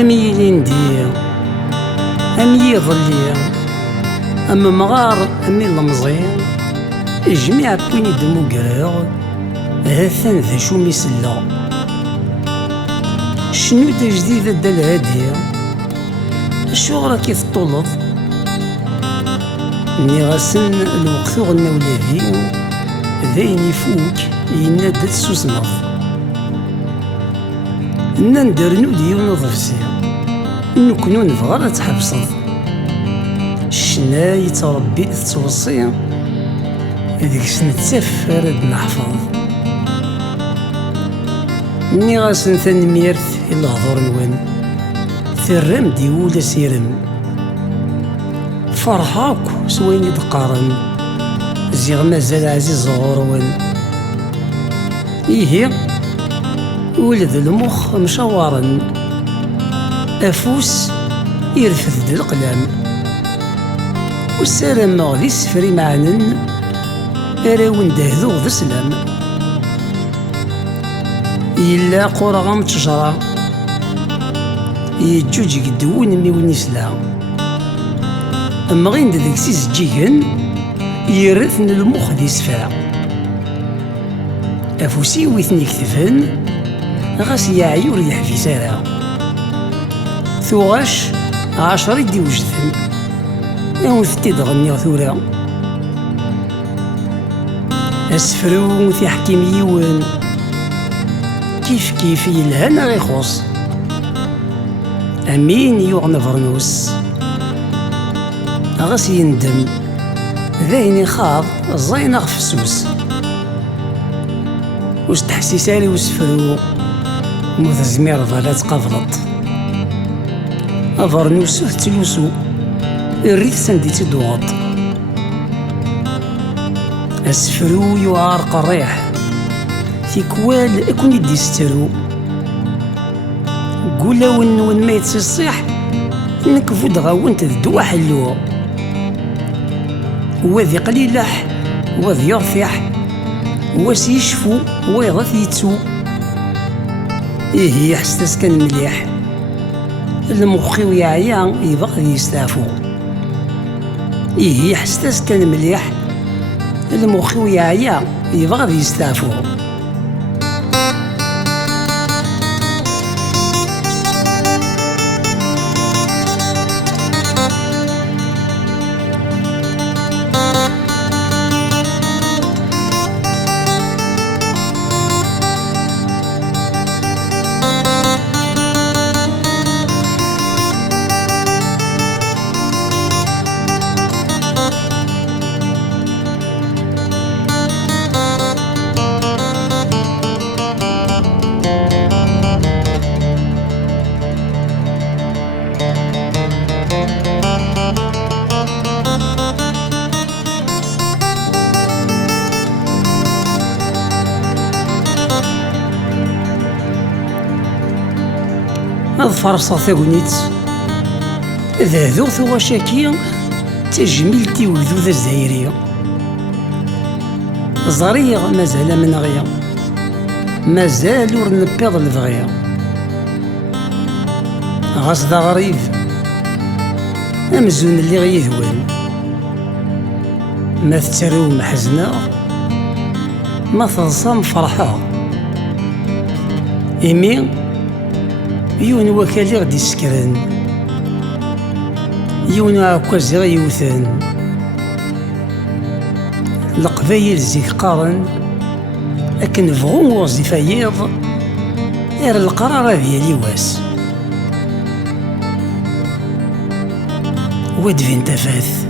أمي لندي أمي يظلي أما مغار أمي المزين جميع بويني دمو قراغ هاثان ذا شو ميسلا شنو دا جديدة دا الهادية الشغرة كيف طلب ني غاسن الوقت غنا ولادي ذاين يفوك ينادى السوسناف ندرنو ديون ضفسي نكونو نبغى تحبسض الشنا يتربي تتوصي هذيك نتسف راد نحفظ ني غاسن ثنميرث إلا هضور نوان ثرم ديولا سيرم فرحاك سوين يدقارن زيغ مازال عزيز غروان إيه ولد المخ مشاورن أفوس يرفث القلم والسلام غادي سفري معنن أراون دهذو ذا سلام إلا قرغم تجرى يجوج قدوون ميون يسلا أما غين داك سيس جيهن يرثن المخ دي سفا أفوسي ويثني كتفن غاس يعيور يحفي سارة ثوغاش 10 يدي وجدن يوم ثتي دغني ثورا أسفرو في حكيم يوان كيف يلهن غيخوص أمين يوغن فرنوس غاس يندم ذاين يخاض الزين غفسوس وستحسيسالي وسفرو موث زمير ظلا تقفلط أفرنوس تلوسو الريث سندي تدوغط أسفرو يعارق الريح في كوال أكون يدي سترو قولا ون ما يتصيح نكفو دغاون تذدو حلو وذي قليلح وذي يرفح واس يشفو ويغث يتسو إيه حستاس كان مليح المخي ويعيا يبغى يستعفو إيه حستاس كان مليح المخي ويعيا يبغى يستعفو أظفر صاثاونيت ذاذو ثوغا شاكيا تجميلتي وذو ذا الزهيرية زريغ مازال من غيا مازال ور نبيض البغيا غاس ذا غريب أمزون اللي غيهوان ما تترو محزنة ما تنصام فرحة إيمي يون وكالي غدي يسكرن يون عكازي غيوثن القبايل زيك قارن لكن بغو وظيفة يض غير القرار ديالي واس ودفين تفاث